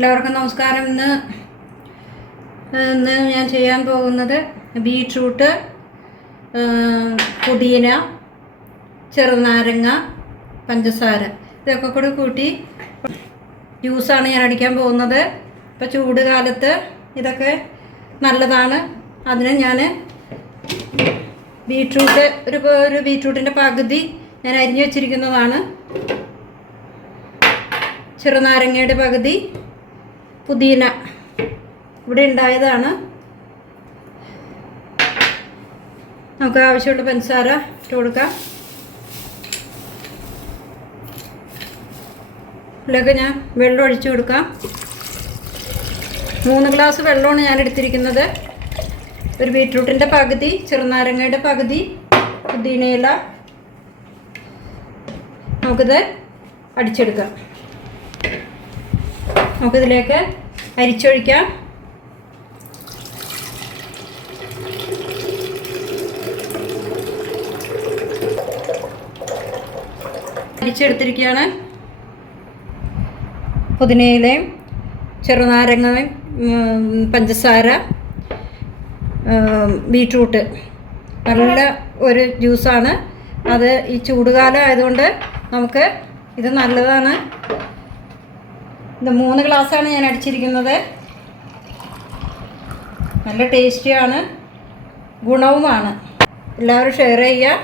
എല്ലാവർക്കും നമസ്കാരം. ഇന്ന് ഞാൻ ചെയ്യാൻ പോകുന്നത് ബീട്രൂട്ട്, പുതിന, ചെറുനാരങ്ങ, പഞ്ചസാര ഇതൊക്കെ കൂടി കൂട്ടി ജ്യൂസാണ് ഞാൻ അടിക്കാൻ പോകുന്നത്. ഇപ്പോൾ ചൂട് കാലത്ത് ഇതൊക്കെ നല്ലതാണ്. അതിന് ഞാൻ ബീട്രൂട്ട് ഒരു ബീട്രൂട്ടിൻ്റെ പകുതി ഞാൻ അരിഞ്ഞു വച്ചിരിക്കുന്നതാണ്. ചെറുനാരങ്ങയുടെ പകുതി, പുതിന ഇവിടെ ഉണ്ടായതാണ്. നമുക്ക് ആവശ്യമുള്ള പഞ്ചസാര ഇട്ട് കൊടുക്കാം. ഇതിലൊക്കെ ഞാൻ വെള്ളം ഒഴിച്ചു കൊടുക്കാം. 3 ഗ്ലാസ് വെള്ളമാണ് ഞാൻ എടുത്തിരിക്കുന്നത്. ഒരു ബീട്രൂട്ടിൻ്റെ പകുതി, ചെറുനാരങ്ങയുടെ പകുതി, പുതിനയില. നമുക്കിത് അടിച്ചെടുക്കാം. നമുക്കിതിലേക്ക് അരിച്ചൊഴിക്കാം. അരിച്ചെടുത്തിരിക്കുകയാണ്. പുതിനയിലയും ചെറുനാരങ്ങയും പഞ്ചസാര, ബീട്രൂട്ട് നല്ല ഒരു ജ്യൂസാണ്. അത് ഈ ചൂടുകാലം ആയതുകൊണ്ട് നമുക്ക് ഇത് നല്ലതാണ്. ഇത് 3 ഗ്ലാസ്സാണ് ഞാൻ അടിച്ചിരിക്കുന്നത്. നല്ല ടേസ്റ്റിയാണ്, ഗുണവുമാണ്. എല്ലാവരും ഷെയർ ചെയ്യുക.